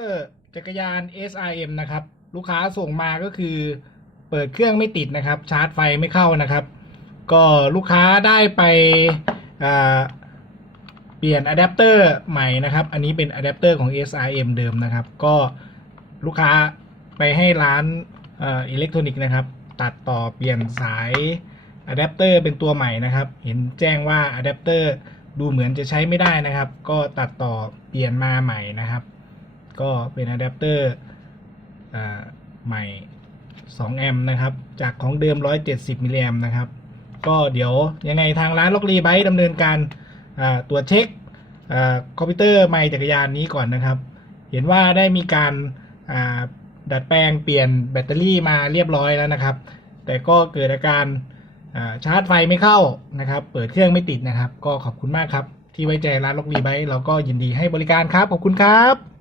อร์จักรยาน SRM นะครับ ลูกค้าส่งมาก็คือ เปิดเครื่องไม่ติดนะครับ ชาร์จไฟไม่เข้านะครับ ก็ลูกค้าได้ไปเปลี่ยนอะแดปเตอร์ใหม่นะครับ อันนี้เป็นอะแดปเตอร์ของ SRM เดิมนะครับ ก็ลูกค้าไปให้ร้านอิเล็กทรอนิกส์นะครับ ตัดต่อเปลี่ยนสายอะแดปเตอร์เป็นตัวใหม่นะครับ เห็นแจ้งว่าอะแดปเตอร์ดูเหมือนจะใช้ไม่ได้นะครับ ก็ตัดต่อเปลี่ยนมาใหม่นะครับ ก็เป็นอะแดปเตอร์ใหม่ 2 แอมป์นะครับ จากของเดิม 170 มิลลิแอมป์นะครับ ก็เดี๋ยวยังไงทางร้านล็อกรีไบต์ดำเนินการตรวจเช็คอคอมพิวเตอร์ไมค์จักรยานนี้ก่อนนะครับ เห็นว่าได้มีการดัดแปลงเปลี่ยนแบตเตอรี่มาเรียบร้อยแล้วนะครับ แต่ก็เกิดอาการาชาร์จไฟไม่เข้านะครับ เปิดเครื่องไม่ติดนะครับ ก็ขอบคุณมากครับ ที่ไว้ใจร้านล็อกรีไบต์เราก็ยินดีให้บริการครับ ขอบคุณครับ